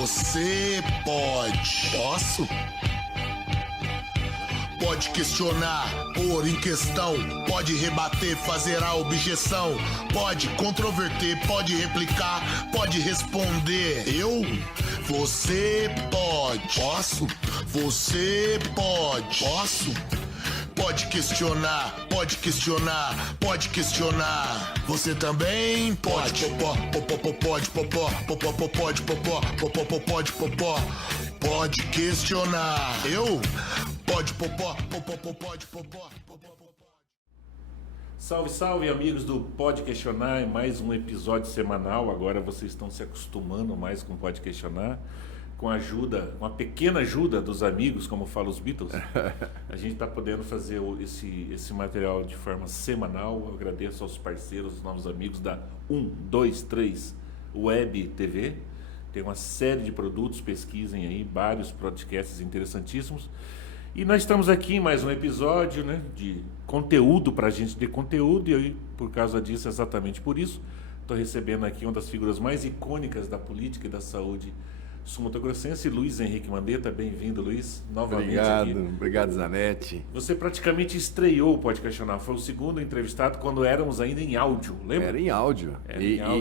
Você pode. Posso? Pode questionar, pôr em questão, pode rebater, fazer a objeção, pode controverter, pode replicar, pode responder. Eu? Você pode. Posso? Você pode. Posso? Pode questionar, pode questionar, pode questionar. Você também pode. Pode, popó. Pode questionar. Eu? Pode, popó. Salve, salve, amigos do Pode Questionar, é mais um episódio semanal. Agora vocês estão se acostumando mais com o Pode Questionar, com a ajuda, uma pequena ajuda dos amigos, como falam os Beatles. A gente está podendo fazer esse material de forma semanal. Eu agradeço aos parceiros, os novos amigos da 123 Web TV. Tem uma série de produtos, pesquisem aí, vários podcasts interessantíssimos. E nós estamos aqui em mais um episódio, né, de conteúdo para a gente ter conteúdo, e aí, por causa disso, exatamente por isso, estou recebendo aqui uma das figuras mais icônicas da política e da saúde sul-mato-grossense, Luiz Henrique Mandetta. Bem-vindo, Luiz, novamente aqui. Obrigado, Zanetti. Você praticamente estreou o Pode Questionar, foi o segundo entrevistado quando éramos ainda em áudio, lembra? Era em áudio.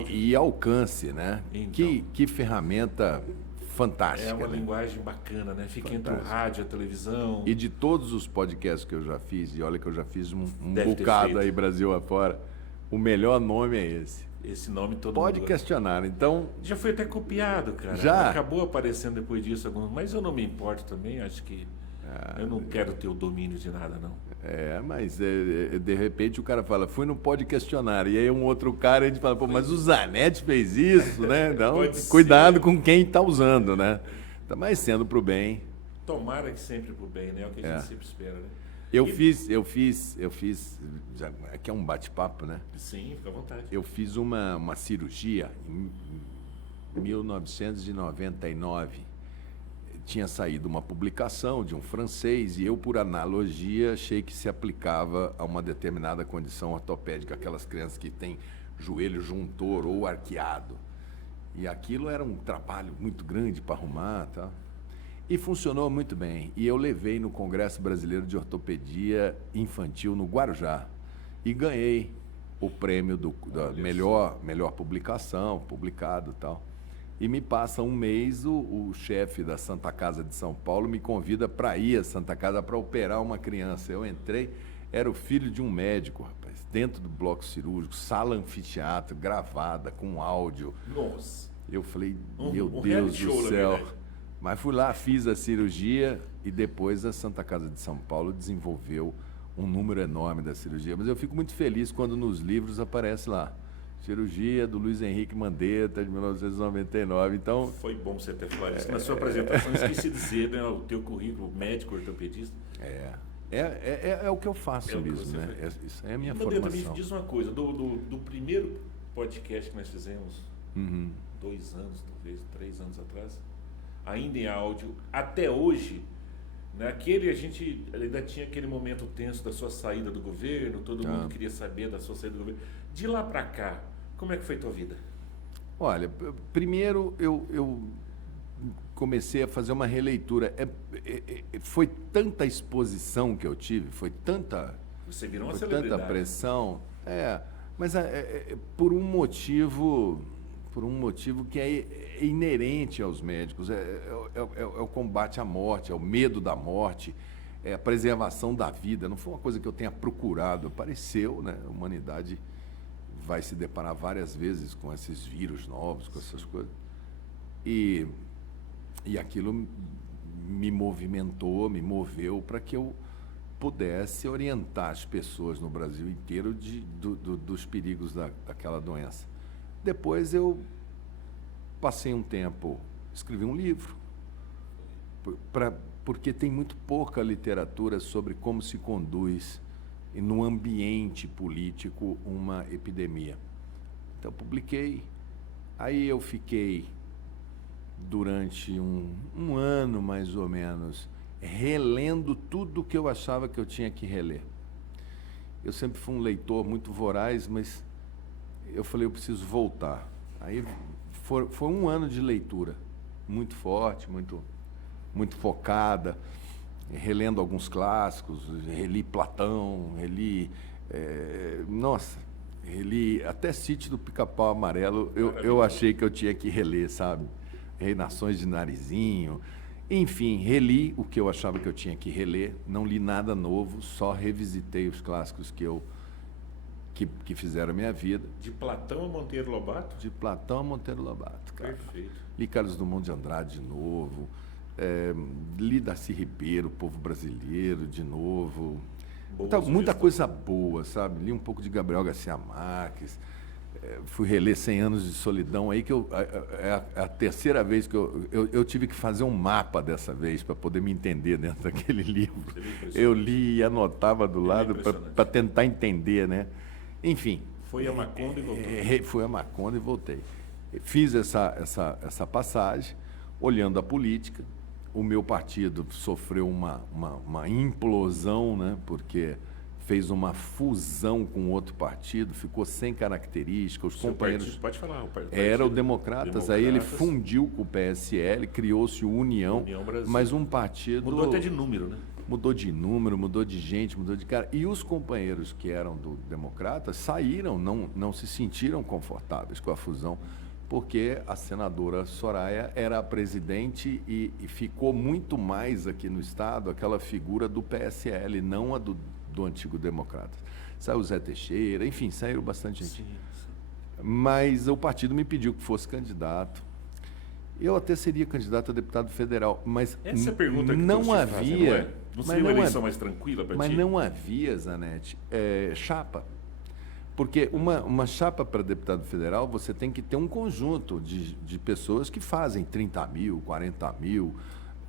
E alcance, né? Então. Que ferramenta fantástica. É uma né? linguagem bacana, né? Fica Fantástica. entre o rádio e a televisão. E de todos os podcasts que eu já fiz, e olha que eu já fiz um Deve ter bocado feito. aí Brasil afora, o melhor nome é esse. Esse nome todo Pode mundo... questionar, então... Já foi até copiado, cara. Já? Acabou aparecendo depois disso alguns, mas eu não me importo também, acho que eu não quero ter o domínio de nada, não. Mas de repente o cara fala, fui no Pode Questionar, e aí um outro cara, a gente fala, pô, mas o Zanetti fez isso, né? Então, Pode cuidado ser. com quem está usando, né? Mas sendo pro bem. Tomara que sempre pro bem, né? É o que a gente sempre espera, né? Eu fiz, aqui é um bate-papo, né? Sim, fica à vontade. Eu fiz uma cirurgia em 1999. Tinha saído uma publicação de um francês e eu, por analogia, achei que se aplicava a uma determinada condição ortopédica, aquelas crianças que têm joelho juntor ou arqueado. E aquilo era um trabalho muito grande para arrumar, tá? E funcionou muito bem. E eu levei no Congresso Brasileiro de Ortopedia Infantil no Guarujá e ganhei o prêmio da melhor publicação, publicado e tal. E me passa um mês, o chefe da Santa Casa de São Paulo me convida para ir à Santa Casa para operar uma criança. Eu entrei, era o filho de um médico, rapaz, dentro do bloco cirúrgico, sala anfiteatro, gravada, com áudio. Nossa. Eu falei, meu um Deus reality do show, na céu. verdade. Mas fui lá, fiz a cirurgia e depois a Santa Casa de São Paulo desenvolveu um número enorme da cirurgia. Mas eu fico muito feliz quando nos livros aparece lá. Cirurgia do Luiz Henrique Mandetta, de 1999. Então, Foi bom você ter falado isso. Na sua apresentação, esqueci de dizer, né? O teu currículo, médico, ortopedista. é o que eu faço É o que mesmo, você né? faz. Isso é a minha Mandetta, formação. me diz uma coisa, do primeiro podcast que nós fizemos, 2 anos, talvez, 3 anos atrás, ainda em áudio, até hoje, né, a gente ainda tinha aquele momento tenso da sua saída do governo, todo mundo queria saber da sua saída do governo. De lá para cá, como é que foi tua vida? Olha, primeiro eu comecei a fazer uma releitura. Foi tanta exposição que eu tive, foi tanta Você virou uma tanta celebridade. pressão. Mas por um motivo que é inerente aos médicos. É o combate à morte, é o medo da morte, é a preservação da vida. Não foi uma coisa que eu tenha procurado, apareceu, né? A humanidade vai se deparar várias vezes com esses vírus novos, com essas coisas. E aquilo me movimentou, me moveu para que eu pudesse orientar as pessoas no Brasil inteiro dos perigos daquela doença. Depois eu passei um tempo, escrevi um livro, porque tem muito pouca literatura sobre como se conduz no ambiente político uma epidemia. Então publiquei, aí eu fiquei durante um ano mais ou menos relendo tudo que eu achava que eu tinha que reler. Eu sempre fui um leitor muito voraz, mas eu falei, eu preciso voltar. Aí foi um ano de leitura, muito forte, muito focada, relendo alguns clássicos, reli Platão, reli até Sítio do Pica-Pau Amarelo, eu achei que eu tinha que reler, sabe? Reinações de Narizinho, enfim, reli o que eu achava que eu tinha que reler, não li nada novo, só revisitei os clássicos que fizeram a minha vida. De Platão a Monteiro Lobato? De Platão a Monteiro Lobato, cara. Perfeito. Li Carlos Drummond de Andrade de novo, li Darcy Ribeiro, Povo Brasileiro de novo. Muita coisa boa, sabe? Li um pouco de Gabriel Garcia Marques, fui reler 100 Anos de Solidão, aí que é a terceira vez que eu tive que fazer um mapa dessa vez para poder me entender dentro daquele livro. Eu li e anotava do lado para tentar entender, né? Enfim. Foi a Macondo e voltou. Fui a Macondo e voltei. Fiz essa passagem, olhando a política. O meu partido sofreu uma implosão, né? Porque fez uma fusão com outro partido, ficou sem características, os companheiros... Partido, pode falar. Era o Democratas, aí ele fundiu com o PSL, criou-se União Brasil. Mas um partido... Mudou até de número, né? Mudou de número, mudou de gente, mudou de cara. E os companheiros que eram do Democratas saíram, não se sentiram confortáveis com a fusão, porque a senadora Soraya era a presidente e ficou muito mais aqui no Estado aquela figura do PSL, não a do antigo Democratas. Saiu o Zé Teixeira, enfim, saíram bastante gente. Sim. Mas o partido me pediu que fosse candidato. Eu até seria candidato a deputado federal, mas essa pergunta que não havia... Fazem, não é? Não seria uma eleição mais tranquila para ti? Mas não havia, Zanetti, chapa. Porque uma chapa para deputado federal, você tem que ter um conjunto de pessoas que fazem 30 mil, 40 mil,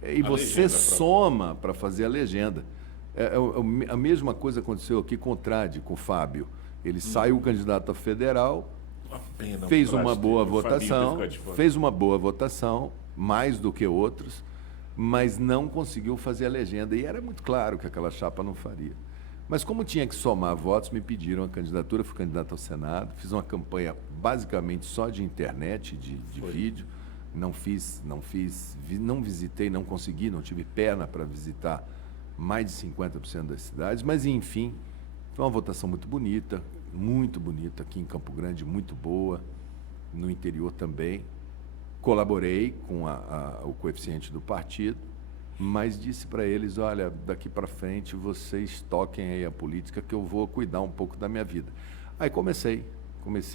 e você soma para fazer a legenda. A mesma coisa aconteceu aqui com o Trade, com o Fábio. Ele saiu candidato a federal, fez uma boa votação, mais do que outros, mas não conseguiu fazer a legenda. E era muito claro que aquela chapa não faria. Mas como tinha que somar votos, me pediram a candidatura, fui candidato ao Senado, fiz uma campanha basicamente só de internet, de vídeo, não visitei, não consegui, não tive perna para visitar mais de 50% das cidades, mas enfim, foi uma votação muito bonita aqui em Campo Grande, muito boa, no interior também. Colaborei com o coeficiente do partido, mas disse para eles, olha, daqui para frente vocês toquem aí a política que eu vou cuidar um pouco da minha vida. Aí comecei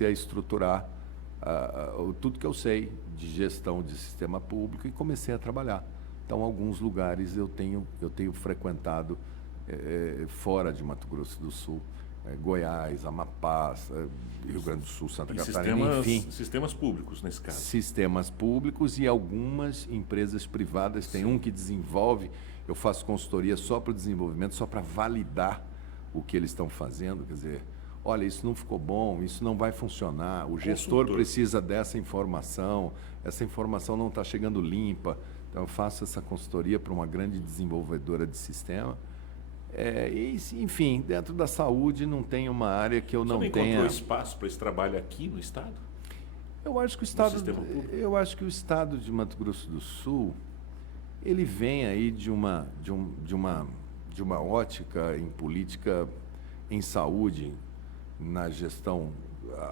a estruturar tudo que eu sei de gestão de sistema público e comecei a trabalhar. Então, alguns lugares eu tenho frequentado fora de Mato Grosso do Sul, Goiás, Amapá, Rio Grande do Sul, Santa Catarina, enfim. Sistemas públicos, nesse caso. Sistemas públicos e algumas empresas privadas. Tem um que desenvolve, eu faço consultoria só para o desenvolvimento, só para validar o que eles estão fazendo. Quer dizer, olha, isso não ficou bom, isso não vai funcionar, o gestor precisa dessa informação, essa informação não está chegando limpa. Então, eu faço essa consultoria para uma grande desenvolvedora de sistema. Enfim, dentro da saúde não tem uma área que eu não tenha... Você encontrou espaço para esse trabalho aqui no Estado? Eu acho que o Estado de Mato Grosso do Sul, ele vem aí de uma ótica em política, em saúde, na gestão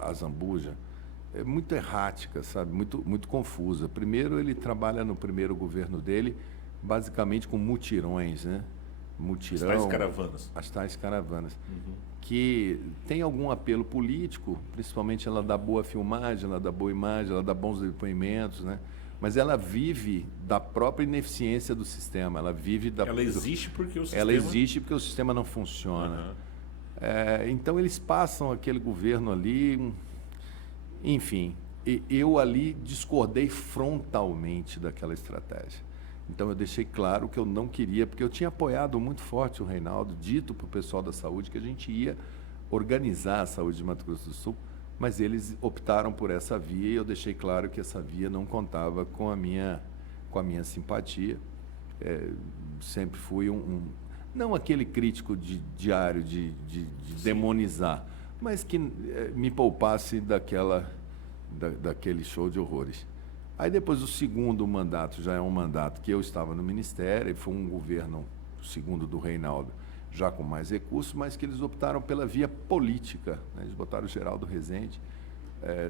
Azambuja, muito errática, sabe? Muito confusa. Primeiro, ele trabalha no primeiro governo dele, basicamente com mutirões, né? Mutirão, as tais caravanas, que tem algum apelo político, principalmente ela dá boa filmagem, ela dá boa imagem, ela dá bons depoimentos, né? Mas ela vive da própria ineficiência do sistema, ela existe porque o sistema não funciona. Então eles passam aquele governo ali, enfim, eu ali discordei frontalmente daquela estratégia. Então, eu deixei claro que eu não queria, porque eu tinha apoiado muito forte o Reinaldo, dito para o pessoal da saúde que a gente ia organizar a saúde de Mato Grosso do Sul, mas eles optaram por essa via e eu deixei claro que essa via não contava com a minha simpatia. Sempre fui não aquele crítico diário de demonizar, mas que me poupasse daquele show de horrores. Aí depois o segundo mandato já é um mandato que eu estava no Ministério, e foi um governo, o segundo do Reinaldo, já com mais recursos, mas que eles optaram pela via política, né? Eles botaram o Geraldo Rezende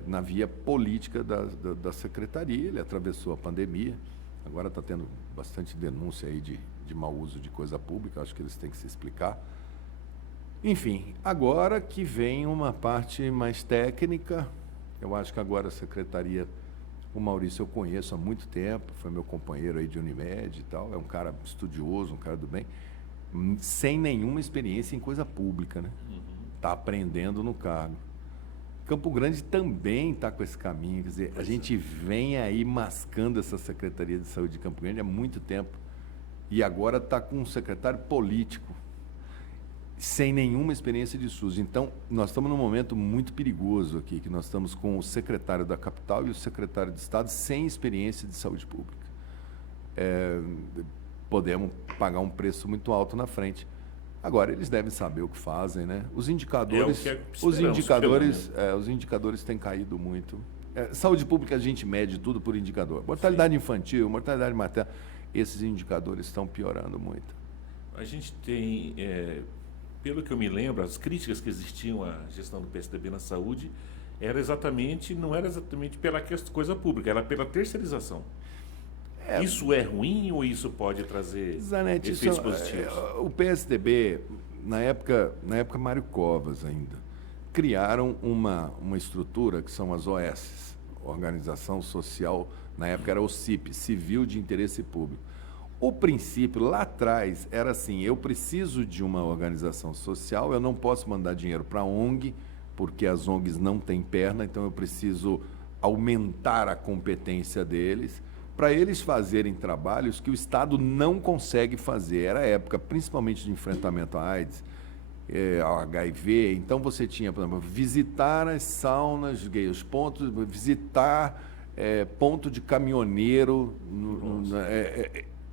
na via política da secretaria, ele atravessou a pandemia, agora está tendo bastante denúncia aí de mau uso de coisa pública, acho que eles têm que se explicar. Enfim, agora que vem uma parte mais técnica, eu acho que agora a secretaria, o Maurício eu conheço há muito tempo, foi meu companheiro aí de Unimed e tal, é um cara estudioso, um cara do bem, sem nenhuma experiência em coisa pública, né? Está aprendendo no cargo. Campo Grande também está com esse caminho, quer dizer, a gente vem aí mascando essa Secretaria de Saúde de Campo Grande há muito tempo e agora está com um secretário político, sem nenhuma experiência de SUS. Então, nós estamos num momento muito perigoso aqui, que nós estamos com o secretário da capital e o secretário de Estado sem experiência de saúde pública. Podemos pagar um preço muito alto na frente. Agora, eles devem saber o que fazem, né? Os indicadores, os indicadores têm caído muito. Saúde pública, a gente mede tudo por indicador. Mortalidade infantil, mortalidade materna, esses indicadores estão piorando muito. A gente tem, pelo que eu me lembro, as críticas que existiam à gestão do PSDB na saúde não era exatamente pela coisa pública, era pela terceirização. Isso é ruim ou isso pode trazer Zanetti, efeitos positivos? O PSDB, na época Mário Covas ainda, criaram uma estrutura que são as OS, Organização Social, na época era o CIP, Civil de Interesse Público. O princípio lá atrás era assim, eu preciso de uma organização social, eu não posso mandar dinheiro para a ONG, porque as ONGs não têm perna, então eu preciso aumentar a competência deles, para eles fazerem trabalhos que o Estado não consegue fazer. Era a época, principalmente de enfrentamento à AIDS, ao HIV, então você tinha, por exemplo, visitar as saunas gays, pontos, visitar ponto de caminhoneiro,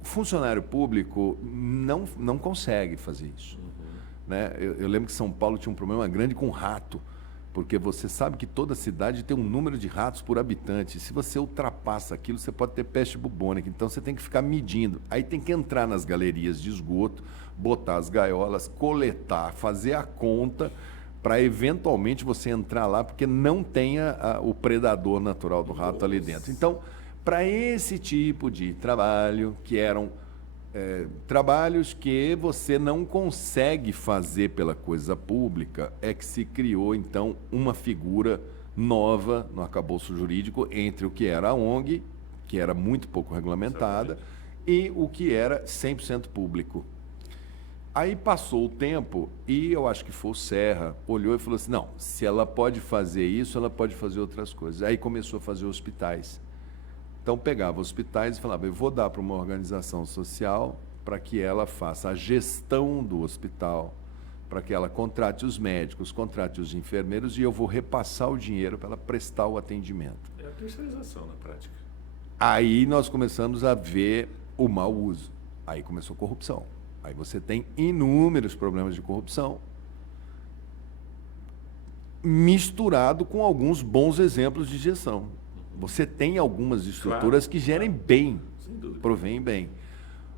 funcionário público não consegue fazer isso. Né? Eu lembro que São Paulo tinha um problema grande com rato, porque você sabe que toda cidade tem um número de ratos por habitante. Se você ultrapassa aquilo, você pode ter peste bubônica. Então, você tem que ficar medindo. Aí tem que entrar nas galerias de esgoto, botar as gaiolas, coletar, fazer a conta, para eventualmente você entrar lá, porque não tenha o predador natural do rato ali dentro. Então, para esse tipo de trabalho, que eram trabalhos que você não consegue fazer pela coisa pública, é que se criou, então, uma figura nova no arcabouço jurídico entre o que era a ONG, que era muito pouco regulamentada, e o que era 100% público. Aí passou o tempo e eu acho que foi o Serra, olhou e falou assim, não, se ela pode fazer isso, ela pode fazer outras coisas. Aí começou a fazer hospitais. Então, pegava hospitais e falava, eu vou dar para uma organização social para que ela faça a gestão do hospital, para que ela contrate os médicos, contrate os enfermeiros e eu vou repassar o dinheiro para ela prestar o atendimento. É a terceirização na prática. Aí nós começamos a ver o mau uso. Aí começou a corrupção. Aí você tem inúmeros problemas de corrupção, misturado com alguns bons exemplos de gestão. Você tem algumas estruturas que gerem bem, provém bem,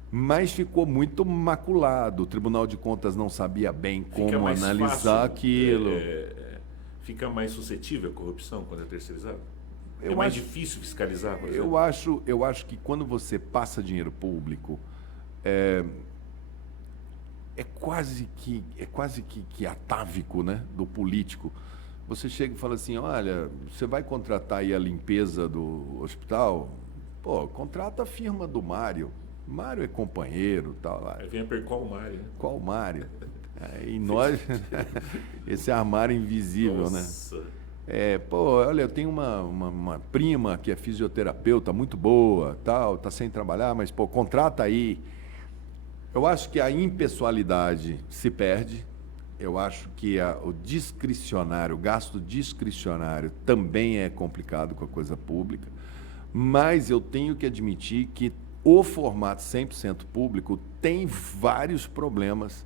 mas ficou muito maculado. O Tribunal de Contas não sabia bem como analisar aquilo. Fica mais suscetível à corrupção quando é terceirizado? É mais difícil fiscalizar, por exemplo? Eu acho que quando você passa dinheiro público, é quase que atávico, né, do político. Você chega e fala assim, olha, você vai contratar aí a limpeza do hospital? Pô, contrata a firma do Mário. Mário é companheiro, tal. Aí vem a perguntar qual Mário, né? Qual Mário? E nós, esse armário invisível, Nossa. né? Pô, olha, eu tenho uma prima que é fisioterapeuta muito boa, tal, tá sem trabalhar, mas, pô, contrata aí. Eu acho que a impessoalidade se perde. Eu acho que o discricionário, o gasto discricionário também é complicado com a coisa pública, mas eu tenho que admitir que o formato 100% público tem vários problemas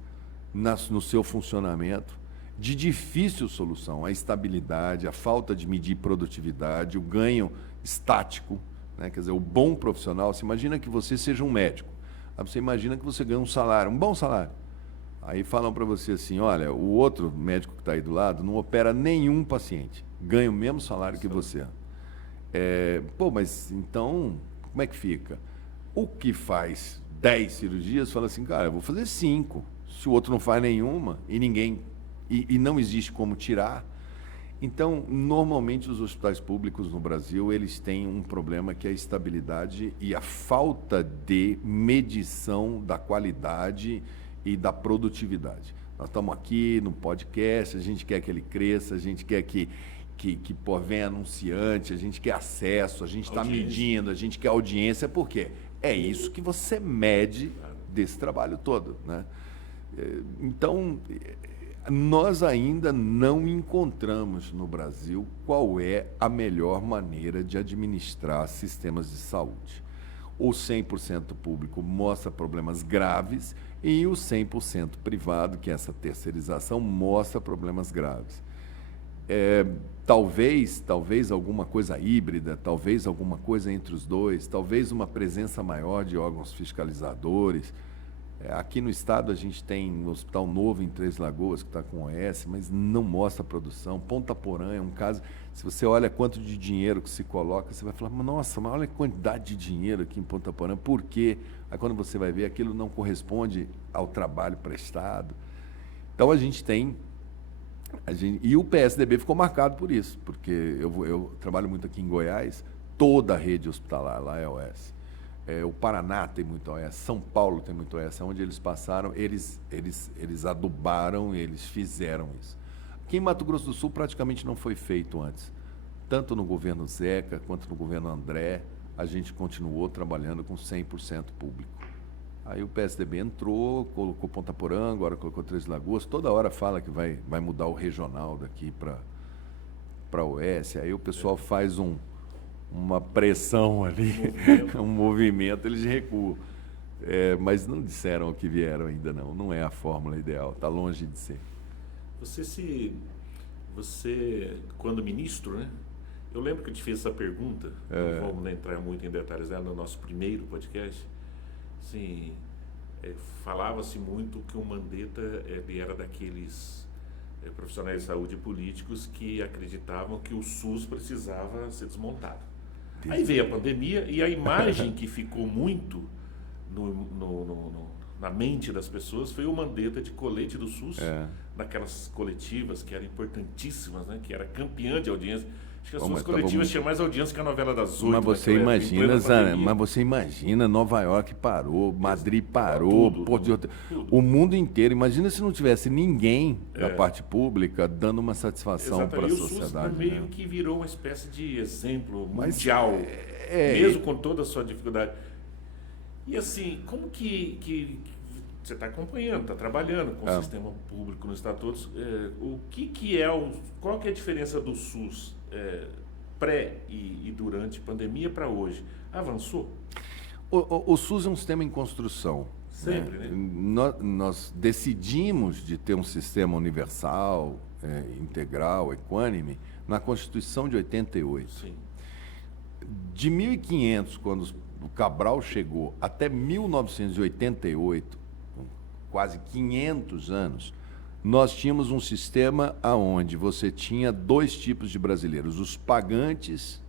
no seu funcionamento, de difícil solução, a estabilidade, a falta de medir produtividade, o ganho estático, né? Quer dizer, o bom profissional, você imagina que você seja um médico. Aí você imagina que você ganha um salário, um bom salário. Aí falam para você assim, olha, o outro médico que está aí do lado não opera nenhum paciente, ganha o mesmo salário que você. Pô, mas então, como é que fica? O que faz 10 cirurgias fala assim, cara, eu vou fazer 5. Se o outro não faz nenhuma e não existe como tirar. Então, normalmente os hospitais públicos no Brasil, eles têm um problema que é a estabilidade e a falta de medição da qualidade e da produtividade. Nós estamos aqui no podcast, a gente quer que ele cresça, a gente quer que venha anunciante, a gente quer acesso, a gente está medindo, a gente quer audiência, por quê? É isso que você mede desse trabalho todo, né? Então, nós ainda não encontramos no Brasil qual é a melhor maneira de administrar sistemas de saúde. O 100% público mostra problemas graves e o 100% privado, que é essa terceirização, mostra problemas graves. Talvez alguma coisa híbrida, talvez alguma coisa entre os dois, talvez uma presença maior de órgãos fiscalizadores. Aqui no estado a gente tem um hospital novo em Três Lagoas, que está com OS, mas não mostra a produção. Ponta Porã é um caso, se você olha quanto de dinheiro que se coloca, você vai falar, nossa, mas olha a quantidade de dinheiro aqui em Ponta Porã, por quê? Aí quando você vai ver, aquilo não corresponde ao trabalho prestado. Então a gente tem... E o PSDB ficou marcado por isso, porque eu trabalho muito aqui em Goiás, toda a rede hospitalar lá é OS. O Paraná tem muito OS, São Paulo tem muito OS, onde eles passaram, eles adubaram, eles fizeram isso. Aqui em Mato Grosso do Sul praticamente não foi feito antes. Tanto no governo Zeca quanto no governo André, a gente continuou trabalhando com 100% público. Aí o PSDB entrou, colocou Ponta Porã, agora colocou Três Lagoas, toda hora fala que vai mudar o regional daqui para OS, aí o pessoal faz uma pressão ali, um movimento, eles recuam. Mas não disseram o que vieram ainda não é a fórmula ideal, está longe de ser. Você, quando ministro, né? Eu lembro que eu te fiz essa pergunta, não vamos entrar muito em detalhes dela, no nosso primeiro podcast. Assim, falava-se muito que o Mandetta ele era daqueles profissionais de saúde políticos que acreditavam que o SUS precisava ser desmontado. Aí veio a pandemia e a imagem que ficou muito na mente das pessoas foi o Mandetta de colete do SUS, naquelas coletivas que eram importantíssimas, né? Que era campeã de audiência. Acho que as suas coletivas tinham mais audiência que a novela das 8. Mas você imagina, Nova York parou, Madrid parou, tudo. O mundo inteiro. Imagina se não tivesse ninguém da parte pública dando uma satisfação para a sociedade. O SUS meio que virou uma espécie de exemplo mundial, mesmo com toda a sua dificuldade. E assim, como que você está acompanhando, está trabalhando com o sistema público nos estatutos, qual que é a diferença do SUS pré e durante a pandemia para hoje? Avançou? O SUS é um sistema em construção. Sempre, né? Nós decidimos de ter um sistema universal, integral, equânime, na Constituição de 88. Sim. De 1500, quando o Cabral chegou, até 1988, quase 500 anos, nós tínhamos um sistema onde você tinha dois tipos de brasileiros, os pagantes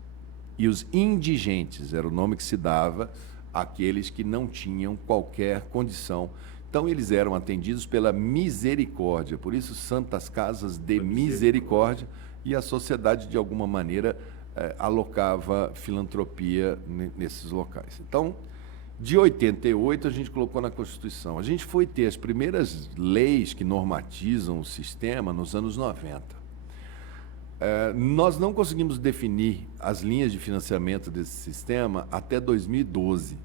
e os indigentes, era o nome que se dava àqueles que não tinham qualquer condição. Então, eles eram atendidos pela misericórdia, por isso Santas Casas de Misericórdia, e a sociedade, de alguma maneira, alocava filantropia nesses locais. Então, de 88, a gente colocou na Constituição. A gente foi ter as primeiras leis que normatizam o sistema nos anos 90. Nós não conseguimos definir as linhas de financiamento desse sistema até 2012.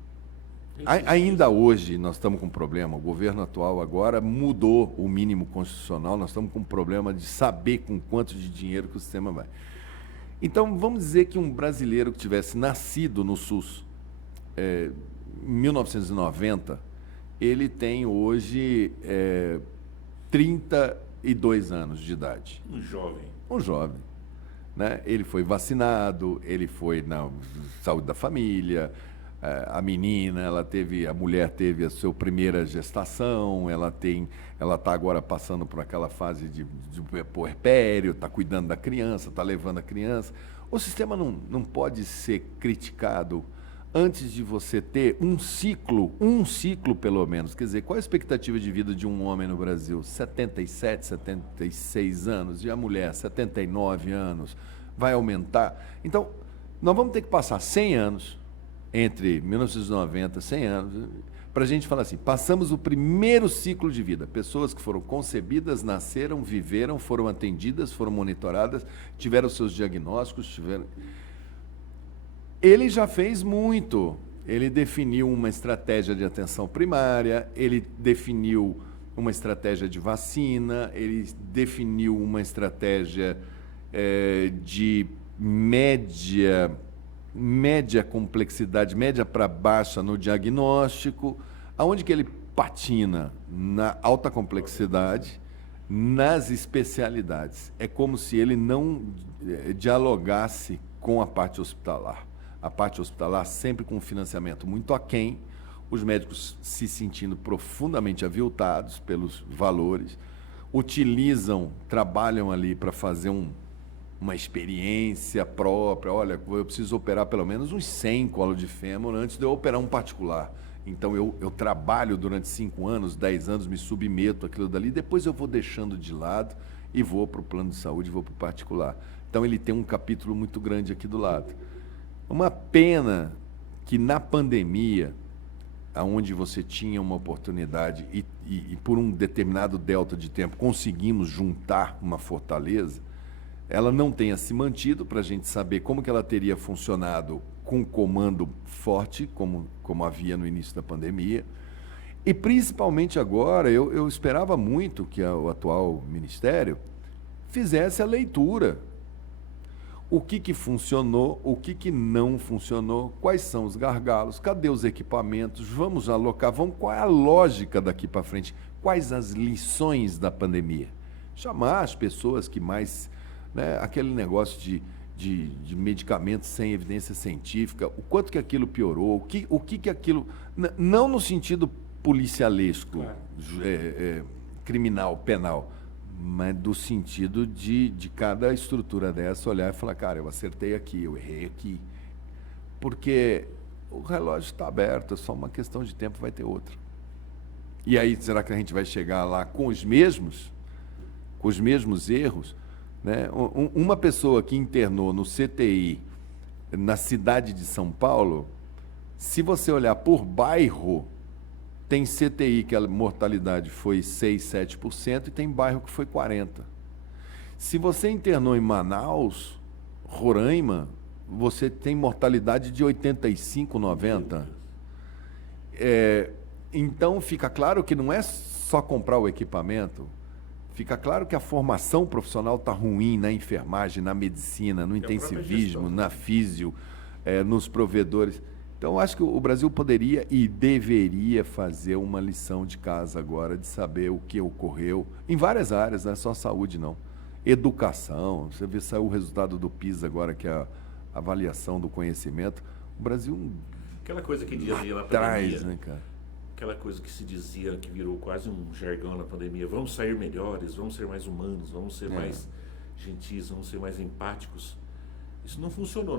Ainda hoje nós estamos com um problema. O governo atual agora mudou o mínimo constitucional. Nós estamos com um problema de saber com quanto de dinheiro que o sistema vai. Então, vamos dizer que um brasileiro que tivesse nascido no SUS em 1990, ele tem hoje 32 anos de idade. Um jovem. Um jovem. né? Ele foi vacinado, ele foi na saúde da família, a menina, a mulher teve a sua primeira gestação, ela está agora passando por aquela fase de puerpério, está cuidando da criança, está levando a criança. O sistema não pode ser criticado antes de você ter um ciclo pelo menos. Quer dizer, qual a expectativa de vida de um homem no Brasil? 77, 76 anos, e a mulher 79 anos, vai aumentar. Então, nós vamos ter que passar 100 anos, entre 1990 e 100 anos, para a gente falar assim, passamos o primeiro ciclo de vida. Pessoas que foram concebidas, nasceram, viveram, foram atendidas, foram monitoradas, tiveram seus diagnósticos, Ele já fez muito. Ele definiu uma estratégia de atenção primária, ele definiu uma estratégia de vacina, ele definiu uma estratégia de média complexidade, média para baixa no diagnóstico. Aonde que ele patina? Na alta complexidade, nas especialidades. É como se ele não dialogasse com a parte hospitalar. A parte hospitalar sempre com um financiamento muito aquém, os médicos se sentindo profundamente aviltados pelos valores, trabalham ali para fazer uma experiência própria. Olha, eu preciso operar pelo menos uns 100 colo de fêmur antes de eu operar um particular. Então eu trabalho durante 5 anos, 10 anos, me submeto àquilo dali, depois eu vou deixando de lado e vou para o plano de saúde, vou para o particular. Então ele tem um capítulo muito grande aqui do lado. Uma pena que na pandemia, onde você tinha uma oportunidade e por um determinado delta de tempo conseguimos juntar uma fortaleza, ela não tenha se mantido para a gente saber como que ela teria funcionado com comando forte, como havia no início da pandemia. E principalmente agora, eu esperava muito que o atual Ministério fizesse a leitura. O que funcionou, o que não funcionou, quais são os gargalos, cadê os equipamentos, vamos alocar, qual é a lógica daqui para frente, quais as lições da pandemia. Chamar as pessoas que mais, né, aquele negócio de medicamentos sem evidência científica, o quanto que aquilo piorou, o que aquilo, não no sentido policialesco, claro, criminal, penal, mas do sentido de cada estrutura dessa olhar e falar, cara, eu acertei aqui, eu errei aqui. Porque o relógio está aberto, é só uma questão de tempo, vai ter outro. E aí, será que a gente vai chegar lá com os mesmos erros? Né? Uma pessoa que internou no CTI, na cidade de São Paulo, se você olhar por bairro, tem CTI que a mortalidade foi 6%, 7% e tem bairro que foi 40%. Se você internou em Manaus, Roraima, você tem mortalidade de 85%, 90%. Então fica claro que não é só comprar o equipamento, fica claro que a formação profissional está ruim na enfermagem, na medicina, no intensivismo, na físio, nos provedores. Então, acho que o Brasil poderia e deveria fazer uma lição de casa agora, de saber o que ocorreu, em várias áreas, não é só saúde, não. Educação, você vê, saiu o resultado do PISA agora, que é a avaliação do conhecimento. O Brasil... Aquela coisa que dizia na pandemia, né, cara? Aquela coisa que se dizia, que virou quase um jargão na pandemia, vamos sair melhores, vamos ser mais humanos, vamos ser mais gentis, vamos ser mais empáticos. Isso não funcionou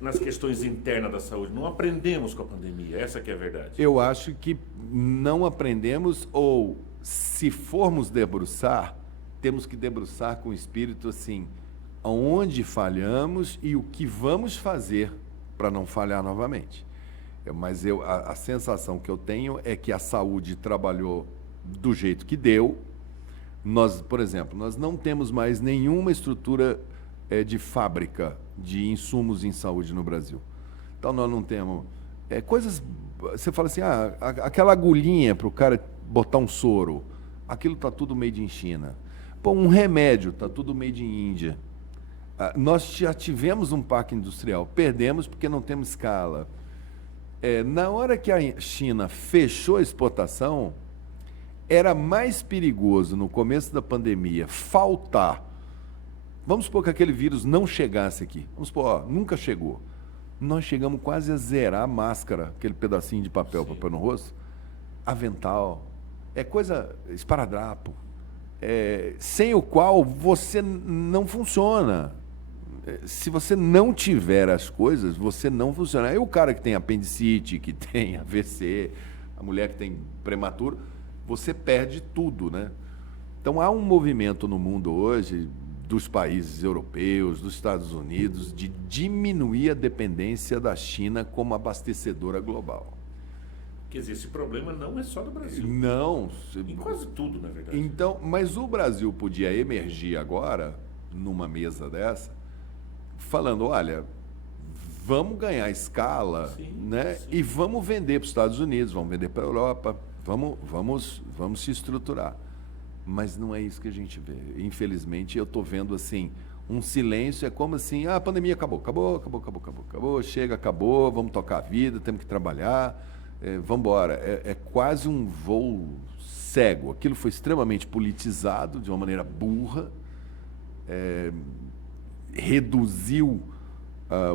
nas questões internas da saúde. Não aprendemos com a pandemia, essa que é a verdade. Eu acho que não aprendemos, ou se formos debruçar, temos que debruçar com o espírito assim, aonde falhamos e o que vamos fazer para não falhar novamente. Mas a sensação que eu tenho é que a saúde trabalhou do jeito que deu. Nós, por exemplo, nós não temos mais nenhuma estrutura de fábrica de insumos em saúde no Brasil. Então, nós não temos coisas... Você fala assim, aquela agulhinha para o cara botar um soro, aquilo está tudo made in China. Pô, um remédio, está tudo made in Índia. Nós já tivemos um parque industrial, perdemos porque não temos escala. Na hora que a China fechou a exportação, era mais perigoso, no começo da pandemia, faltar Vamos supor que aquele vírus não chegasse aqui. Vamos supor, ó, nunca chegou. Nós chegamos quase a zerar a máscara, aquele pedacinho de papel para pôr no rosto, avental, coisa, esparadrapo, sem o qual você não funciona. Se você não tiver as coisas, você não funciona. Aí o cara que tem apendicite, que tem AVC, a mulher que tem prematuro, você perde tudo, né? Então há um movimento no mundo hoje, dos países europeus, dos Estados Unidos, de diminuir a dependência da China como abastecedora global. Quer dizer, esse problema não é só do Brasil. Não. Em quase tudo, na verdade. Então, mas o Brasil podia emergir agora, numa mesa dessa, falando, olha, vamos ganhar escala, sim, né? Sim. E vamos vender para os Estados Unidos, vamos vender para a Europa, vamos se estruturar. Mas não é isso que a gente vê. Infelizmente, eu estou vendo assim, um silêncio, é como assim, a pandemia acabou, chega, acabou, vamos tocar a vida, temos que trabalhar, vamos embora. É quase um voo cego. Aquilo foi extremamente politizado, de uma maneira burra, reduziu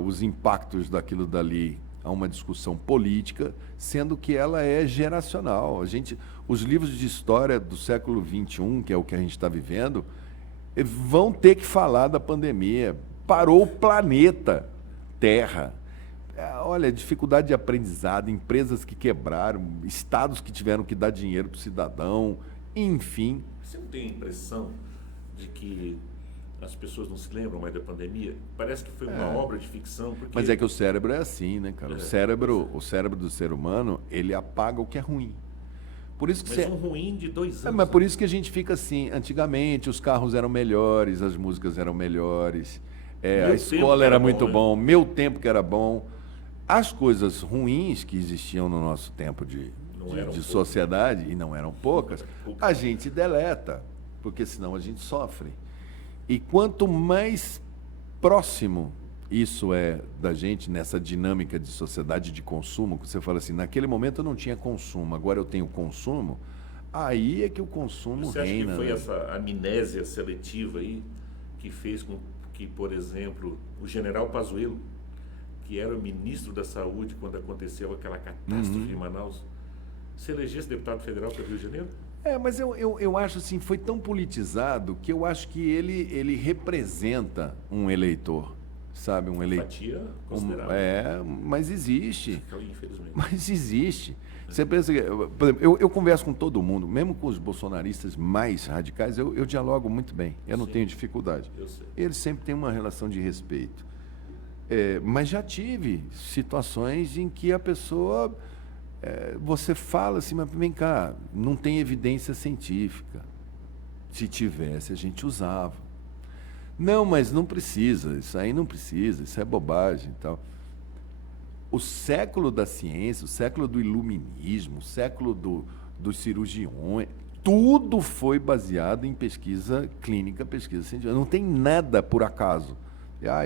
os impactos daquilo dali a uma discussão política, sendo que ela é geracional. Os livros de história do século XXI, que é o que a gente está vivendo, vão ter que falar da pandemia. Parou o planeta Terra. Olha, dificuldade de aprendizado, empresas que quebraram, estados que tiveram que dar dinheiro para o cidadão, enfim. Você não tem a impressão de que as pessoas não se lembram mais da pandemia? Parece que foi uma obra de ficção. Porque... Mas é que o cérebro é assim, né, cara? O cérebro do ser humano, ele apaga o que é ruim. Por isso que um ruim de 2 anos. Mas por isso que a gente fica assim, antigamente os carros eram melhores, as músicas eram melhores, a escola era muito bom, meu tempo que era bom. As coisas ruins que existiam no nosso tempo de sociedade, e não eram poucas, a gente deleta, porque senão a gente sofre. E quanto mais próximo isso é da gente, nessa dinâmica de sociedade de consumo, que você fala assim, naquele momento eu não tinha consumo, agora eu tenho consumo, aí é que o consumo você reina. Você acha que foi né? essa amnésia seletiva aí que fez com que, por exemplo, o general Pazuello, que era o ministro da Saúde quando aconteceu aquela catástrofe em Manaus, se elegesse deputado federal pelo Rio de Janeiro? Mas eu acho assim, foi tão politizado que eu acho que ele representa um eleitor, sabe? Um eleitor. Fatia considerável. Mas existe. Infelizmente. Mas existe. Você pensa que, por exemplo, eu converso com todo mundo, mesmo com os bolsonaristas mais radicais, eu dialogo muito bem, eu não tenho dificuldade. Eu sei. Eles sempre têm uma relação de respeito. Mas já tive situações em que a pessoa... você fala assim, mas vem cá, não tem evidência científica. Se tivesse, a gente usava. Não, mas não precisa, isso aí não precisa, isso é bobagem e tal. O século da ciência, o século do iluminismo, o século dos cirurgiões, tudo foi baseado em pesquisa clínica, pesquisa científica. Não tem nada por acaso.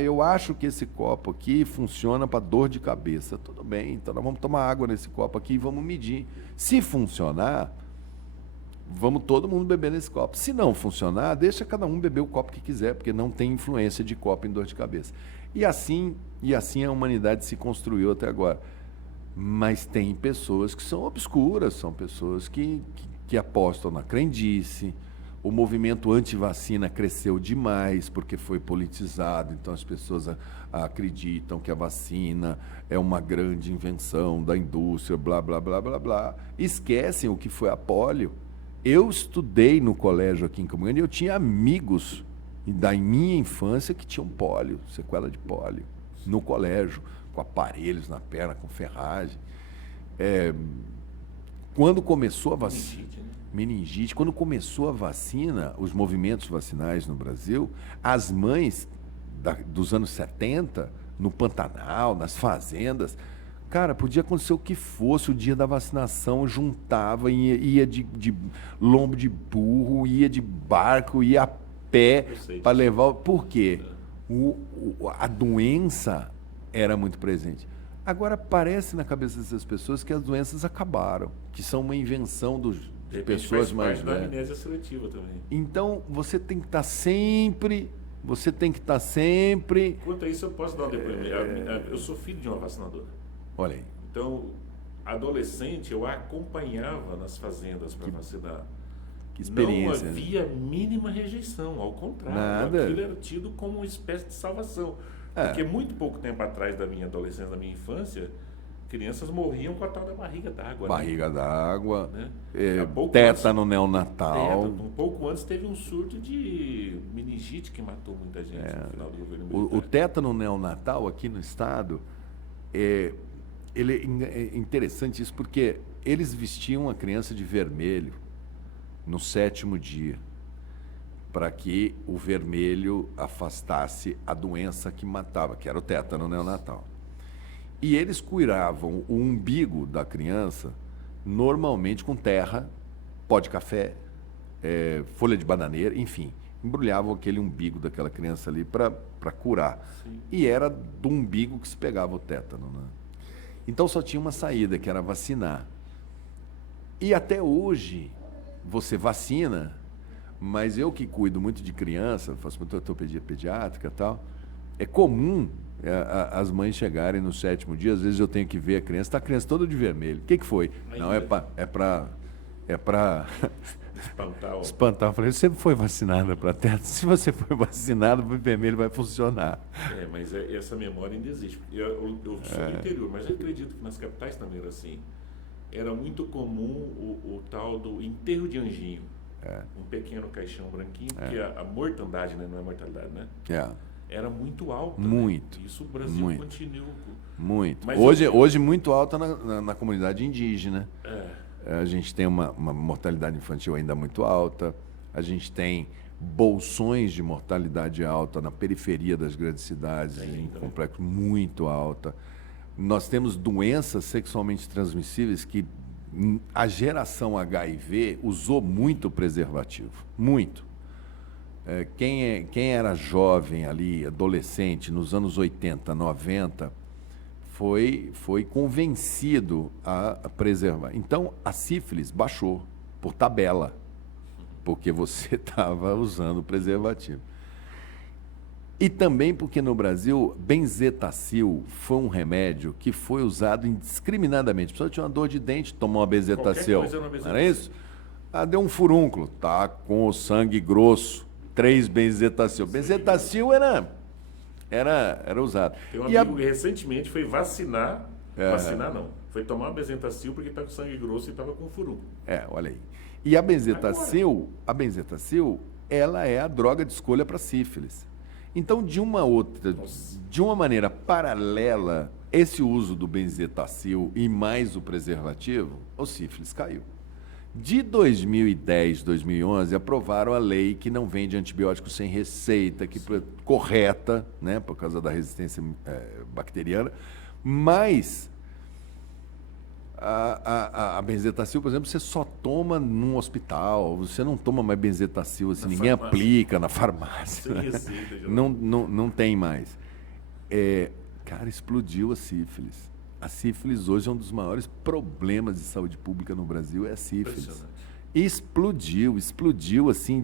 Eu acho que esse copo aqui funciona para dor de cabeça. Tudo bem, então nós vamos tomar água nesse copo aqui e vamos medir. Se funcionar, vamos todo mundo beber nesse copo. Se não funcionar, deixa cada um beber o copo que quiser, porque não tem influência de copo em dor de cabeça. E assim a humanidade se construiu até agora. Mas tem pessoas que são obscuras, são pessoas que apostam na crendice. O movimento anti-vacina cresceu demais porque foi politizado, então as pessoas acreditam que a vacina é uma grande invenção da indústria, blá, blá, blá, blá, blá. Esquecem o que foi a polio. Eu estudei no colégio aqui em Campo Grande e eu tinha amigos da minha infância que tinham polio, sequela de polio, no colégio, com aparelhos na perna, com ferragem. Quando começou a vacina... meningite. Quando começou a vacina, os movimentos vacinais no Brasil, as mães dos anos 70, no Pantanal, nas fazendas, cara, podia acontecer o que fosse, o dia da vacinação, juntava, ia de lombo de burro, ia de barco, ia a pé para levar... Por quê? A doença era muito presente. Agora, parece na cabeça dessas pessoas que as doenças acabaram, que são uma invenção de pessoas mais velhas. Da amnésia seletiva também. Então, você tem que estar sempre Você tem que estar sempre... Quanto a isso, eu posso dar um depoimento. Eu sou filho de uma vacinadora. Olha aí. Então, adolescente, eu a acompanhava nas fazendas para vacinar. Que experiência. Não havia mínima rejeição, ao contrário. Nada. Aquilo era tido como uma espécie de salvação. Porque muito pouco tempo atrás da minha adolescência, da minha infância, crianças morriam com a tal da barriga d'água. Barriga d'água, Né? tétano neonatal. Um pouco antes teve um surto de meningite que matou muita gente no final do governo militar. O tétano neonatal aqui no estado, ele é interessante isso porque eles vestiam a criança de vermelho no 7º dia, para que o vermelho afastasse a doença que matava, que era o tétano neonatal. E eles curavam o umbigo da criança normalmente com terra, pó de café, folha de bananeira, enfim, embrulhavam aquele umbigo daquela criança ali para curar. Sim. E era do umbigo que se pegava o tétano, né? Então só tinha uma saída, que era vacinar. E até hoje você vacina, mas eu que cuido muito de criança, faço muita ortopedia pediátrica e tal, é comum as mães chegarem no 7º dia, às vezes eu tenho que ver a criança, está a criança toda de vermelho. O que foi? Ainda. Não, é para Espantar. Eu falei, você foi vacinada para tétano? Se você foi vacinado, o vermelho vai funcionar. Mas essa memória ainda existe. Eu sou do interior, mas eu acredito que nas capitais também era assim. Era muito comum o tal do enterro de anjinho. Um pequeno caixão branquinho, porque a mortandade, né, não é mortalidade, né? Era muito alta. Muito. Né? Isso o Brasil continua. Muito. Mas Hoje muito alta na comunidade indígena. A gente tem uma mortalidade infantil ainda muito alta. A gente tem bolsões de mortalidade alta na periferia das grandes cidades, em complexos muito alta. Nós temos doenças sexualmente transmissíveis que a geração HIV usou muito preservativo. Muito. Quem era jovem ali, adolescente, nos anos 80, 90, foi convencido a preservar. Então, a sífilis baixou por tabela, porque você estava usando preservativo. E também porque no Brasil, benzetacil foi um remédio que foi usado indiscriminadamente. A pessoa tinha uma dor de dente, tomou uma benzetacil. Não era isso? Deu um furúnculo, tá com o sangue grosso, 3 benzetacil. Benzetacil era usado. Tem um amigo que recentemente foi vacinar não, foi tomar uma benzetacil porque estava com sangue grosso e estava com furúnculo. Olha aí. E a benzetacil, ela é a droga de escolha para sífilis. Então, de uma maneira paralela, esse uso do benzetacil e mais o preservativo, o sífilis caiu. De 2010, 2011, aprovaram a lei que não vende antibiótico sem receita, correta, né, por causa da resistência bacteriana, mas a benzetacil, por exemplo, você só toma num hospital, você não toma mais benzetacil, assim, ninguém aplica na farmácia. Sem receita, não tem mais. Cara, explodiu a sífilis. A sífilis hoje é um dos maiores problemas de saúde pública no Brasil, é a sífilis. Explodiu assim,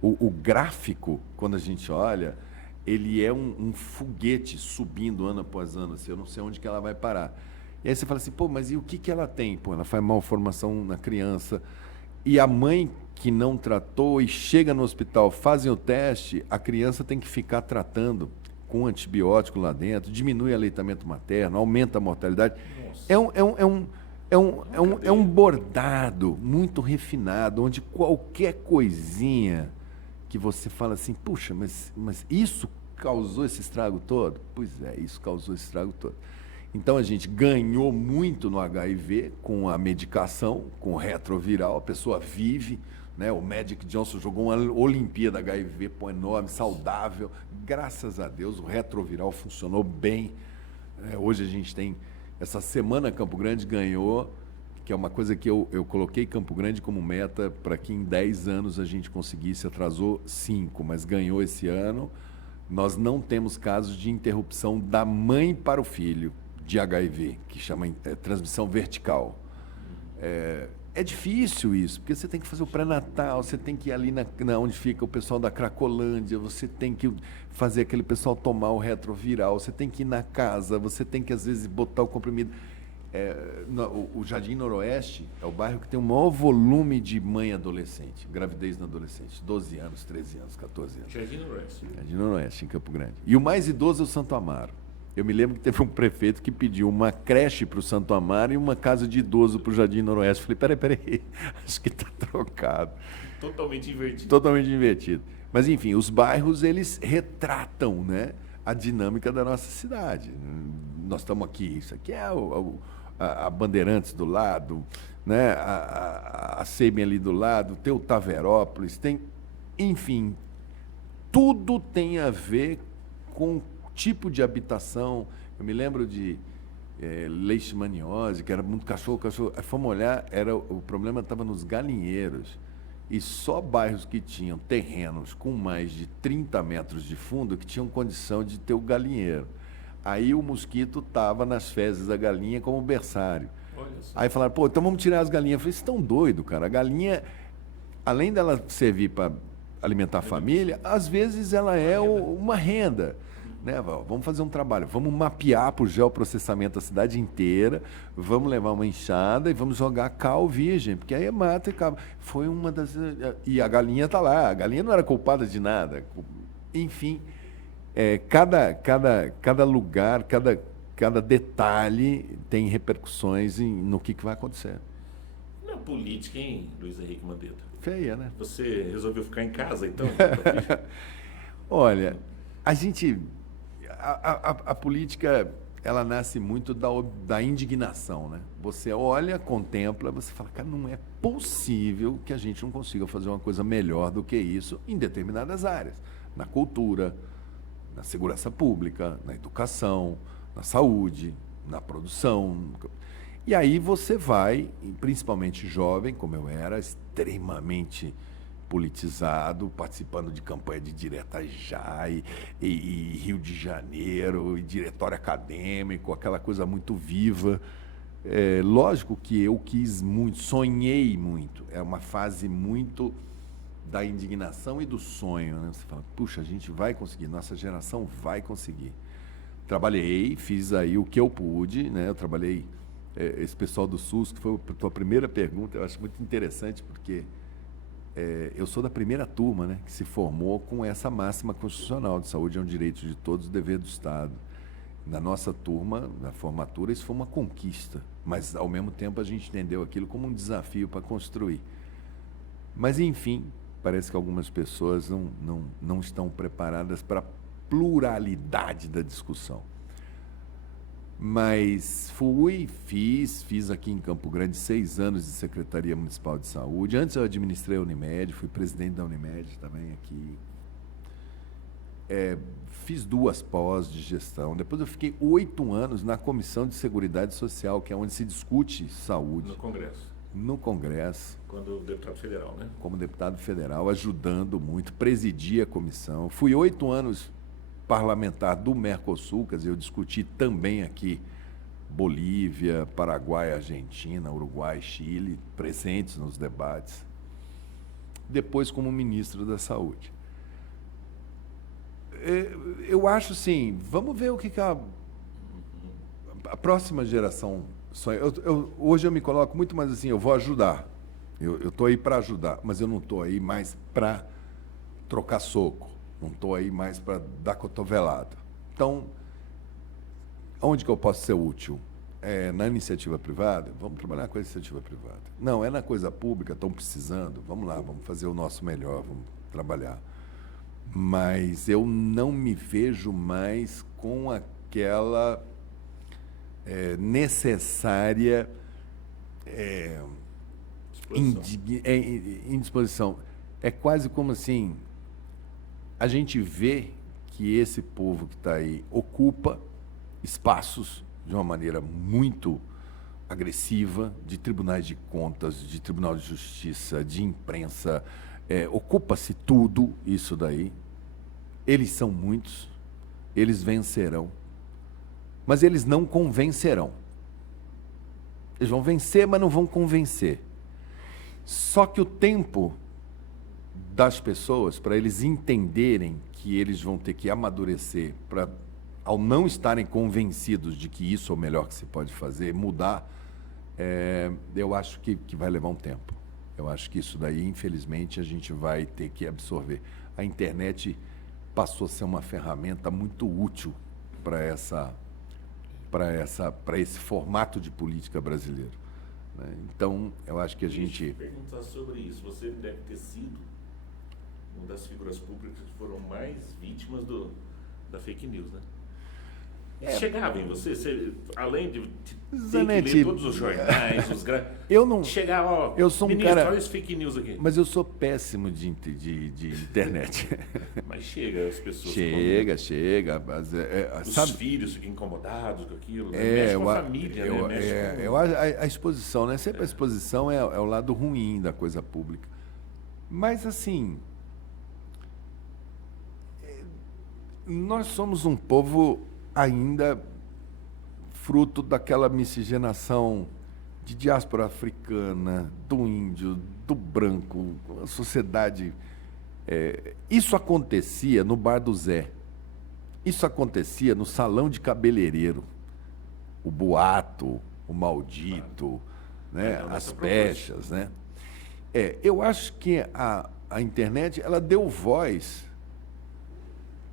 o gráfico, quando a gente olha, ele é um foguete subindo ano após ano, assim, eu não sei onde que ela vai parar. E aí você fala assim, mas e o que ela tem? Ela faz malformação na criança. E a mãe que não tratou e chega no hospital, fazem o teste, a criança tem que ficar tratando com antibiótico lá dentro, diminui o aleitamento materno, aumenta a mortalidade. É um bordado muito refinado, onde qualquer coisinha que você fala assim, puxa, mas isso causou esse estrago todo? Pois é, isso causou esse estrago todo. Então a gente ganhou muito no HIV com a medicação, com o retroviral, a pessoa vive, né? O Magic Johnson jogou uma Olimpíada HIV enorme, saudável. Graças a Deus o retroviral funcionou bem. Hoje a gente tem, essa semana Campo Grande ganhou, que é uma coisa que eu coloquei Campo Grande como meta para que em 10 anos a gente conseguisse, atrasou 5, mas ganhou esse ano. Nós não temos casos de interrupção da mãe para o filho de HIV, que chama transmissão vertical. é difícil isso, porque você tem que fazer o pré-natal, você tem que ir ali na onde fica o pessoal da Cracolândia, você tem que fazer aquele pessoal tomar o retroviral, você tem que ir na casa, você tem que, às vezes, botar o comprimido. O Jardim Noroeste é o bairro que tem o maior volume de mãe adolescente, gravidez na adolescente, 12 anos, 13 anos, 14 anos. Jardim Noroeste. Jardim Noroeste, em Campo Grande. E o mais idoso é o Santo Amaro. Eu me lembro que teve um prefeito que pediu uma creche para o Santo Amaro e uma casa de idoso para o Jardim Noroeste. Falei, peraí, acho que está trocado. Totalmente invertido. Totalmente invertido. Mas, enfim, os bairros, eles retratam, né, a dinâmica da nossa cidade. Nós estamos aqui, isso aqui é a Bandeirantes do lado, né, a SEMI ali do lado, tem o Taverópolis, tem... Enfim, tudo tem a ver com tipo de habitação. Eu me lembro de leishmaniose, que era muito cachorro. Fomos olhar, o problema estava nos galinheiros. E só bairros que tinham terrenos com mais de 30 metros de fundo que tinham condição de ter o galinheiro. Aí o mosquito estava nas fezes da galinha como berçário. Olha só. Aí falaram, pô, então vamos tirar as galinhas. Eu falei, vocês estão doidos, cara. A galinha, além dela servir para alimentar a família, às vezes ela é uma renda. Né? Vamos fazer um trabalho, vamos mapear para o geoprocessamento a cidade inteira, vamos levar uma enxada e vamos jogar cal virgem, porque aí mata e acaba. Foi uma das... E a galinha está lá, a galinha não era culpada de nada. Enfim, cada lugar, cada detalhe tem repercussões no que vai acontecer. Na política, hein, Luiz Henrique Mandetta? Feia, né? Você resolveu ficar em casa, então? Olha, a gente... A política, ela nasce muito da indignação, né? Você olha, contempla, você fala, cara, não é possível que a gente não consiga fazer uma coisa melhor do que isso em determinadas áreas. Na cultura, na segurança pública, na educação, na saúde, na produção. E aí você vai, principalmente jovem, como eu era, extremamente politizado, participando de campanha de direta já, e Rio de Janeiro, e diretório acadêmico, aquela coisa muito viva. Lógico que eu quis muito, sonhei muito. É uma fase muito da indignação e do sonho, né? Você fala, puxa, a gente vai conseguir, nossa geração vai conseguir. Trabalhei, fiz aí o que eu pude, né? Eu trabalhei, esse pessoal do SUS, que foi a tua primeira pergunta, eu acho muito interessante, porque eu sou da primeira turma, né, que se formou com essa máxima constitucional de saúde é um direito de todos, dever do Estado. Na nossa turma, na formatura, isso foi uma conquista, mas, ao mesmo tempo, a gente entendeu aquilo como um desafio para construir. Mas, enfim, parece que algumas pessoas não estão preparadas para a pluralidade da discussão. Mas fiz aqui em Campo Grande 6 anos de Secretaria Municipal de Saúde. Antes eu administrei a Unimed, fui presidente da Unimed também aqui. Fiz 2 pós de gestão. Depois eu fiquei 8 anos na Comissão de Seguridade Social, que é onde se discute saúde. No Congresso. No Congresso. Quando deputado federal, né? Como deputado federal, ajudando muito, presidi a comissão. Fui 8 anos parlamentar do Mercosul, quer dizer, eu discuti também aqui Bolívia, Paraguai, Argentina, Uruguai, Chile, presentes nos debates. Depois como ministro da Saúde. Eu acho assim, vamos ver o que a próxima geração sonha. Hoje eu me coloco muito mais assim, eu vou ajudar. Eu estou aí para ajudar, mas eu não estou aí mais para trocar soco. Não estou aí mais para dar cotovelada. Então, onde que eu posso ser útil? Na iniciativa privada? Vamos trabalhar com a iniciativa privada. Não, é na coisa pública, estão precisando. Vamos lá, vamos fazer o nosso melhor, vamos trabalhar. Mas eu não me vejo mais com aquela necessária indisposição. É quase como assim... A gente vê que esse povo que está aí ocupa espaços de uma maneira muito agressiva, de tribunais de contas, de tribunal de justiça, de imprensa, ocupa-se tudo isso daí. Eles são muitos, eles vencerão, mas eles não convencerão. Eles vão vencer, mas não vão convencer. Só que o tempo das pessoas, para eles entenderem que eles vão ter que amadurecer, para, ao não estarem convencidos de que isso é o melhor que se pode fazer, mudar, eu acho que vai levar um tempo. Eu acho que isso daí, infelizmente, a gente vai ter que absorver. A internet passou a ser uma ferramenta muito útil para esse formato de política brasileiro, né? Então, eu acho que a gente... Deixa eu perguntar sobre isso. Você deve ter sido uma das figuras públicas que foram mais vítimas da fake news, né? Chegava em você, além de ter Zanetti, que ler todos os jornais, eu não... chegava, ó, eu sou um ministro, cara... olha esse fake news aqui. Mas eu sou péssimo de internet. Mas chega, as pessoas... Chega. Mas, os sabe, filhos ficam incomodados com aquilo, né? Mexe com a família, né? Mexe com... a exposição, né? Sempre a exposição é o lado ruim da coisa pública. Mas, assim... nós somos um povo ainda fruto daquela miscigenação de diáspora africana, do índio, do branco, a sociedade. Isso acontecia no Bar do Zé, isso acontecia no salão de cabeleireiro, o boato, o maldito, né? As pechas, né? Eu acho que a internet ela deu voz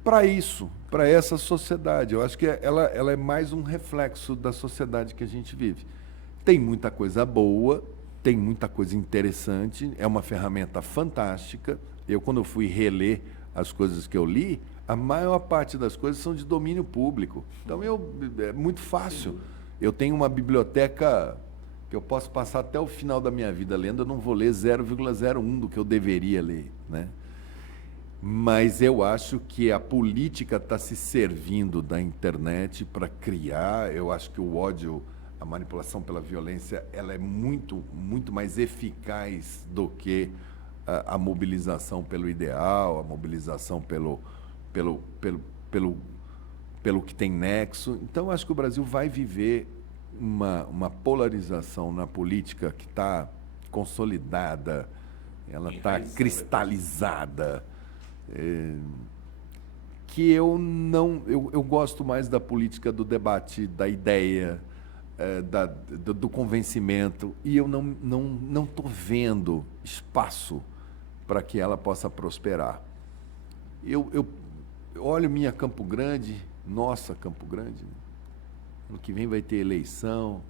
para isso, para essa sociedade. Eu acho que ela é mais um reflexo da sociedade que a gente vive. Tem muita coisa boa, tem muita coisa interessante, é uma ferramenta fantástica. Quando eu fui reler as coisas que eu li, a maior parte das coisas são de domínio público. Então, é muito fácil. Eu tenho uma biblioteca que eu posso passar até o final da minha vida lendo, eu não vou ler 0,01 do que eu deveria ler, né? Mas eu acho que a política está se servindo da internet para criar. Eu acho que o ódio, a manipulação pela violência, ela é muito, muito mais eficaz do que a mobilização pelo ideal, a mobilização pelo que tem nexo. Então, eu acho que o Brasil vai viver uma polarização na política que está consolidada, ela está cristalizada. Que eu gosto mais da política do debate, da ideia, do convencimento, e eu não estou vendo espaço para que ela possa prosperar. Eu olho minha Campo Grande, nossa Campo Grande, ano que vem vai ter eleição,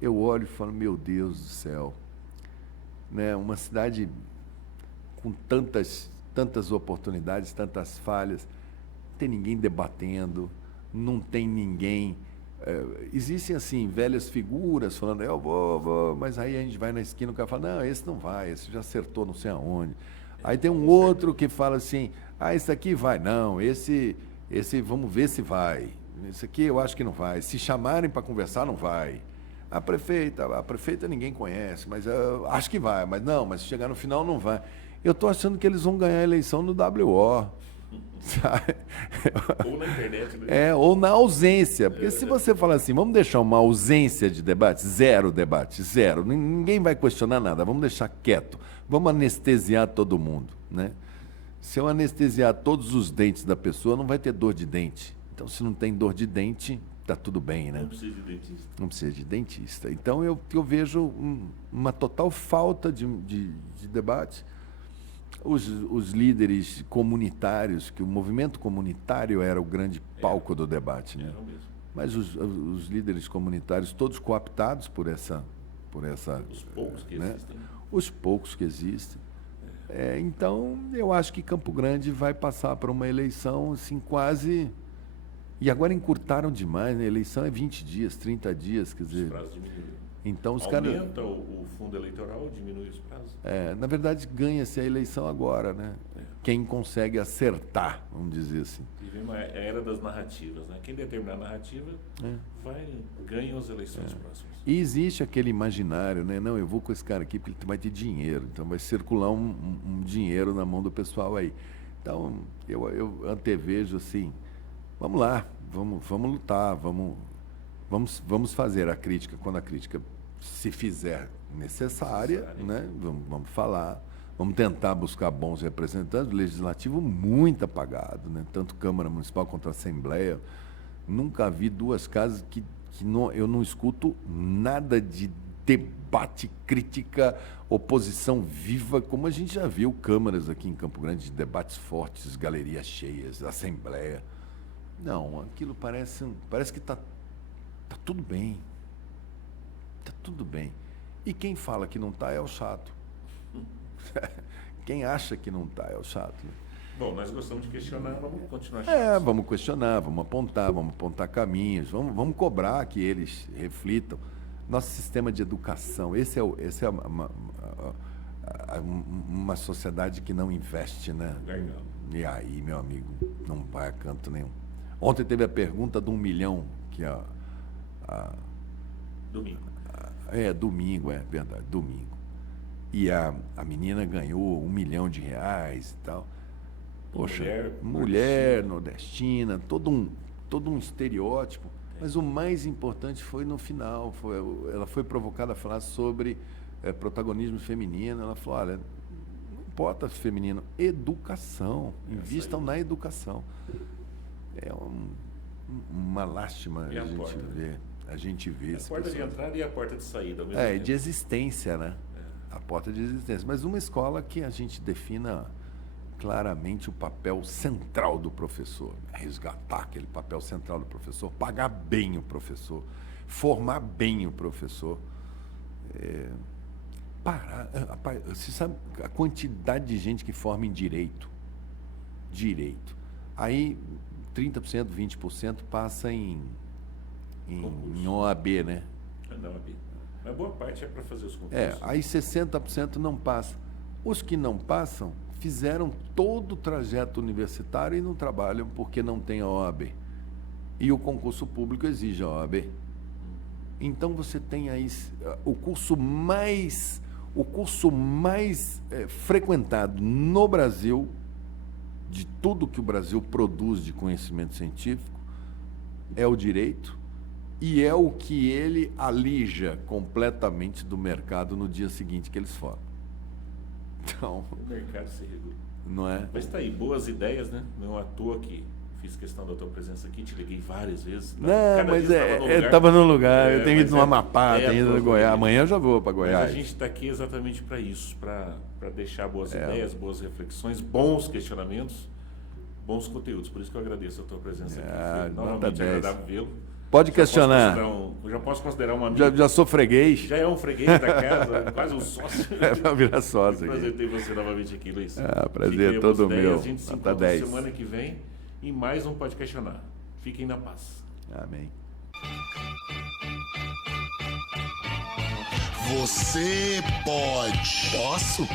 eu olho e falo, meu Deus do céu, né? Uma cidade com tantas oportunidades, tantas falhas, não tem ninguém debatendo, não tem ninguém... existem, assim, velhas figuras falando, eu vou, mas aí a gente vai na esquina, o cara fala, não, esse não vai, esse já acertou não sei aonde. Aí tem um outro que fala assim, esse aqui vai, não, esse vamos ver se vai, esse aqui eu acho que não vai, se chamarem para conversar, não vai. A prefeita ninguém conhece, mas acho que vai, mas se chegar no final não vai. Eu estou achando que eles vão ganhar a eleição no WO. Sabe? Ou na internet, né? Ou na ausência. Porque se você falar assim, vamos deixar uma ausência de debate, zero debate, zero. Ninguém vai questionar nada, vamos deixar quieto. Vamos anestesiar todo mundo, né? Se eu anestesiar todos os dentes da pessoa, não vai ter dor de dente. Então, se não tem dor de dente, está tudo bem, né? Não precisa de dentista. Não precisa de dentista. Então, eu vejo uma total falta de debate. Os líderes comunitários, que o movimento comunitário era o grande palco do debate, né? Mesmo. Mas os líderes comunitários, todos cooptados por essa os poucos que né? existem. Os poucos que existem. Então, eu acho que Campo Grande vai passar por uma eleição assim, quase... E agora encurtaram demais, né? A eleição é 20 dias, 30 dias, quer dizer... Os prazos diminuíram. Então, os caras... Aumenta o fundo eleitoral, diminui os prazos. Na verdade, ganha-se a eleição agora, né? Quem consegue acertar, vamos dizer assim. Vivemos a era das narrativas, né? Quem determinar a narrativa ganha as eleições próximas. E existe aquele imaginário, né? Não, eu vou com esse cara aqui porque ele vai ter dinheiro. Então vai circular um dinheiro na mão do pessoal aí. Então, eu antevejo assim, vamos lá, vamos lutar, vamos fazer a crítica quando a crítica se fizer necessária, né? Vamos falar, vamos tentar buscar bons representantes. O Legislativo muito apagado, né? Tanto Câmara Municipal quanto a Assembleia. Nunca vi duas casas que eu não escuto nada de debate, crítica, oposição viva, como a gente já viu câmaras aqui em Campo Grande, de debates fortes, galerias cheias, Assembleia. Não, aquilo parece que tá tudo bem. Tá tudo bem. E quem fala que não tá é o chato. Quem acha que não tá é o chato. Né? Bom, nós gostamos de questionar, vamos continuar chatos. Vamos questionar, vamos apontar caminhos, vamos cobrar que eles reflitam. Nosso sistema de educação, esse é uma sociedade que não investe, né? Legal. E aí, meu amigo, não vai a canto nenhum. Ontem teve a pergunta de 1 milhão, que Domingo. Domingo, é verdade, domingo. E a menina ganhou R$1 milhão e tal. Poxa, mulher nordestina, todo um estereótipo. Mas o mais importante foi no final. Ela foi provocada a falar sobre protagonismo feminino. Ela falou, olha, não importa feminino, educação. Invistam na educação. É uma lástima a gente ver. A porta de entrada e a porta de saída. Ao mesmo tempo. De existência, né? A porta de existência. Mas uma escola que a gente defina claramente o papel central do professor, resgatar aquele papel central do professor, pagar bem o professor, formar bem o professor. Você sabe a quantidade de gente que forma em direito. Aí 30%, 20% passa em OAB, né? Na OAB. Mas boa parte é para fazer os concursos. Aí 60% não passa. Os que não passam fizeram todo o trajeto universitário e não trabalham porque não tem a OAB. E o concurso público exige a OAB. Então você tem aí o curso mais frequentado no Brasil, de tudo que o Brasil produz de conhecimento científico, é o direito, e é o que ele alija completamente do mercado no dia seguinte que eles formam. Então, o mercado se regula. Não é? Mas tá aí, boas ideias, né? Não à toa que fiz questão da tua presença aqui, te liguei várias vezes. Não, mas estava no lugar. Eu tenho ido no Amapá, tenho ido no Goiás. Amanhã eu já vou para Goiás. Mas a gente está aqui exatamente para isso, para deixar boas ideias, boas reflexões, bons questionamentos, bons conteúdos. Por isso que eu agradeço a tua presença aqui. Foi novamente agradável vê-lo. Pode questionar. Já posso considerar um amigo. Já sou freguês. Já é um freguês da casa, quase um sócio. Vai virar sócio. Prazer ter você novamente aqui, Luiz. Prazer todo meu. A gente se encontra semana que vem em mais um Pode Questionar. Fiquem na paz. Amém. Você pode. Posso?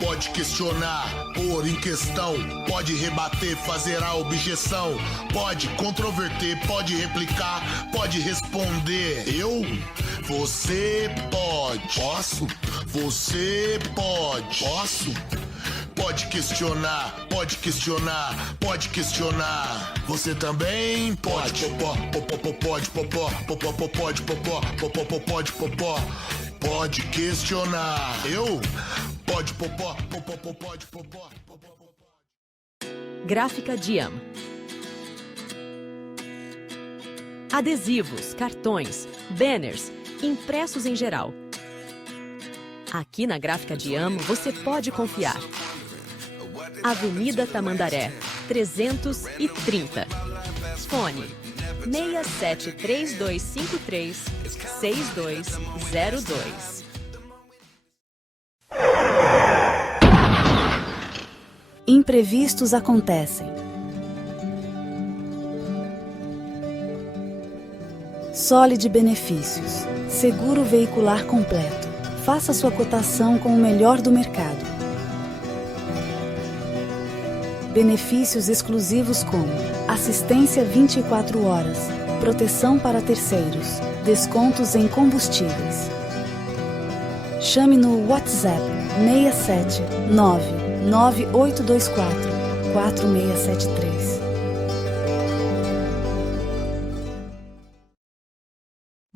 Pode questionar, pôr em questão, pode rebater, fazer a objeção, pode controverter, pode replicar, pode responder. Você pode. Posso? Você pode. Posso? Pode questionar, pode questionar, pode questionar. Você também pode. Pode questionar. Pode popó. Gráfica Diam. Adesivos, cartões, banners, impressos em geral. Aqui na Gráfica Diam você pode confiar. Avenida Tamandaré, 330. Fone 673253-6202. Imprevistos acontecem. Solid Benefícios. Seguro veicular completo. Faça sua cotação com o melhor do mercado. Benefícios exclusivos como assistência 24 horas, proteção para terceiros, descontos em combustíveis. Chame no WhatsApp 679-9824-4673.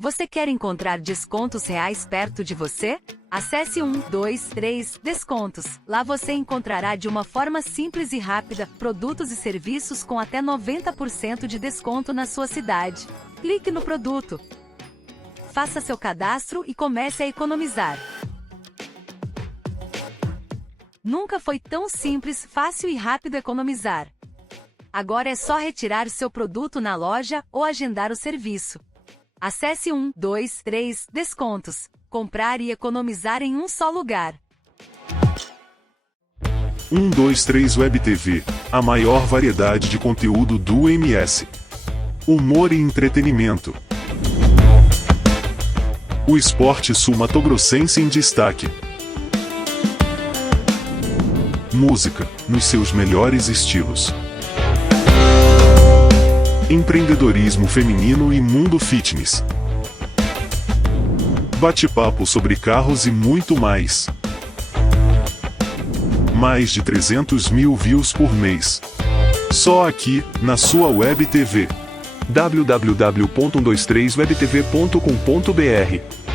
Você quer encontrar descontos reais perto de você? Acesse 123 Descontos. Lá você encontrará de uma forma simples e rápida produtos e serviços com até 90% de desconto na sua cidade. Clique no produto. Faça seu cadastro e comece a economizar. Nunca foi tão simples, fácil e rápido economizar. Agora é só retirar seu produto na loja ou agendar o serviço. Acesse 123 Descontos. Comprar e economizar em um só lugar. 123 Web TV, a maior variedade de conteúdo do MS. Humor e entretenimento. O esporte sul-matogrossense em destaque. Música, nos seus melhores estilos. Empreendedorismo feminino e mundo fitness. Bate-papo sobre carros e muito mais. Mais de 300 mil views por mês. Só aqui, na sua Web TV. www.123webtv.com.br